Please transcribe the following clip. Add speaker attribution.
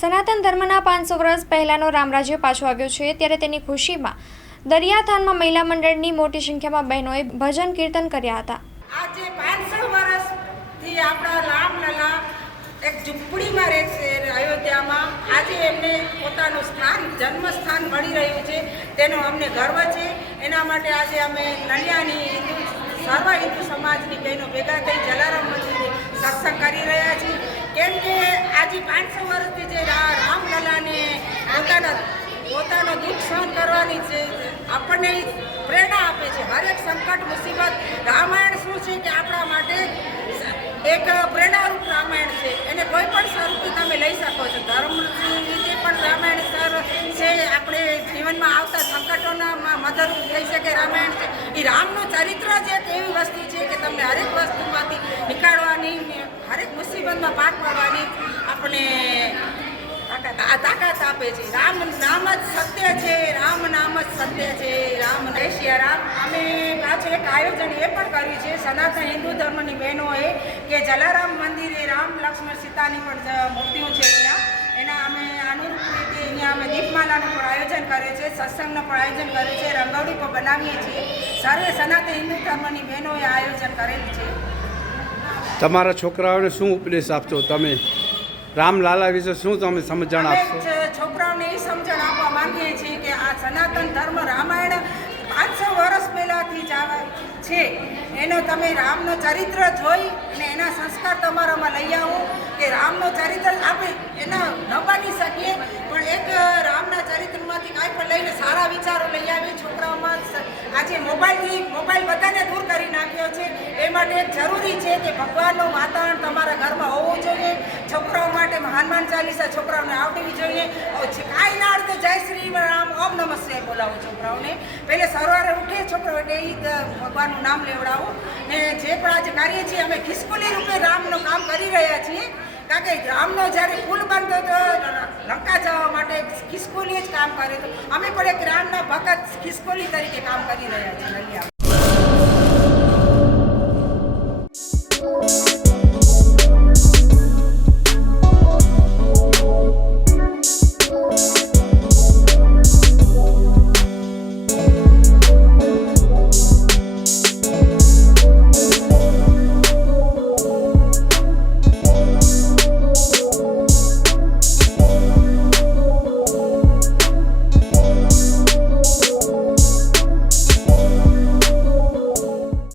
Speaker 1: સનાતન ધર્મના પાંચસો વર્ષ પહેલાંનો રામરાજ્ય પાછો આવ્યો છે, ત્યારે તેની ખુશીમાં દરિયાથાનમાં મહિલા મંડળની મોટી સંખ્યામાં બહેનોએ ભજન કીર્તન કર્યા હતા.
Speaker 2: આજે પાંચસો વર્ષથી આપણા રામલલા એક ઝૂંપડીમાં રહે છે, અયોધ્યામાં. આજે એમને પોતાનું સ્થાન, જન્મસ્થાન મળી રહ્યું છે, તેનો અમને ગર્વ છે. એના માટે આજે અમે નલિયાની હિન્દુ, સર્વ હિન્દુ સમાજની બહેનો ભેગા થઈ જલારામ મંદિરે સત્સંગ કરી રહ્યા છીએ. કેમ કે આજે પાંચસો વર્ષથી જે પોતાના પોતાનો દુઃખ સહન કરવાની છે આપણને પ્રેરણા આપે છે. હરેક સંકટ, મુસીબત, રામાયણ શું છે કે આપણા માટે એક પ્રેરણારૂપ રામાયણ છે. એને કોઈ પણ સ્વરૂપથી તમે લઈ શકો છો. ધર્મની રીતે પણ રામાયણ સર છે, આપણે જીવનમાં આવતા સંકટોના મદદરૂપ થઈ શકે રામાયણ છે. એ રામનું ચરિત્ર જે એક એવી વસ્તુ છે કે તમને હરેક વસ્તુમાંથી નીકાળવાની હરેક મુસીબતમાં પાર પાડવાની આપણે આ તાકાત આપે છે. રામ નામ જ સત્ય છે. રામ નામ જ સત્ય છે. રામ જય રામ અમે પાછું એક આયોજન એ પણ કર્યું છે, સનાતન હિન્દુ ધર્મની બહેનોએ, કે જલારામ મંદિરે રામ, લક્ષ્મણ, સીતાની પણ મૂર્તિઓ છે અહીંયા એના અમે અનુરૂપ રીતે અહીંયા અમે દીપમાલાનું પણ આયોજન કરે છે, સત્સંગનું પણ આયોજન કરે છે, રંગોળી પણ બનાવીએ છીએ. સર્વે સનાતન હિન્દુ ધર્મની બહેનોએ આયોજન કરેલું છે.
Speaker 3: તમારા છોકરાઓને શું ઉપદેશ આપશો? તમે રામલાલા વિશે શું તમે સમજણ આપશો?
Speaker 2: છોકરાઓને એ સમજણ આપવા માંગીએ છીએ કે આ સનાતન ધર્મ રામાયણ પાંચસો વર્ષ પહેલાંથી જ આવે છે. એનો તમે રામનો ચરિત્ર જોઈ અને એના સંસ્કાર તમારામાં લઈ આવો કે રામનો ચરિત્ર આપણે એના ન બની શકીએ. પણ એક રામના ચરિત્રમાંથી કાંઈ પણ લઈને સારા વિચારો લઈ આવી છોકરાઓમાં. આજે મોબાઈલથી મોબાઈલ બધાને દૂર કરી નાખ્યો છે. એ માટે જરૂરી છે કે ભગવાનનું વાતાવરણ તમારા ઘરમાં હનુમાન ચાલીસા છોકરાઓને આવડવી જોઈએ. ઓ છે કાંઈ ના તો જય શ્રી રામ, ઓમ નમઃ શિવાય બોલાવો છોકરાઓને. પહેલે સવારે ઉઠે છોકરાઓ એટલે એ ભગવાનનું નામ લેવડાવો. ને જે પણ આજે કરીએ છીએ અમે ખિસકુલી રૂપે રામનું કામ કરી રહ્યા છીએ. કારણ કે રામનો જ્યારે પુલ બનતો હતો, લંકા જવા માટે ખિસકોલીએ જ કામ કર્યું હતું અમે પણ એક રામના ભગત ખિસકોલી તરીકે કામ કરી રહ્યા છીએ, નલિયામાં.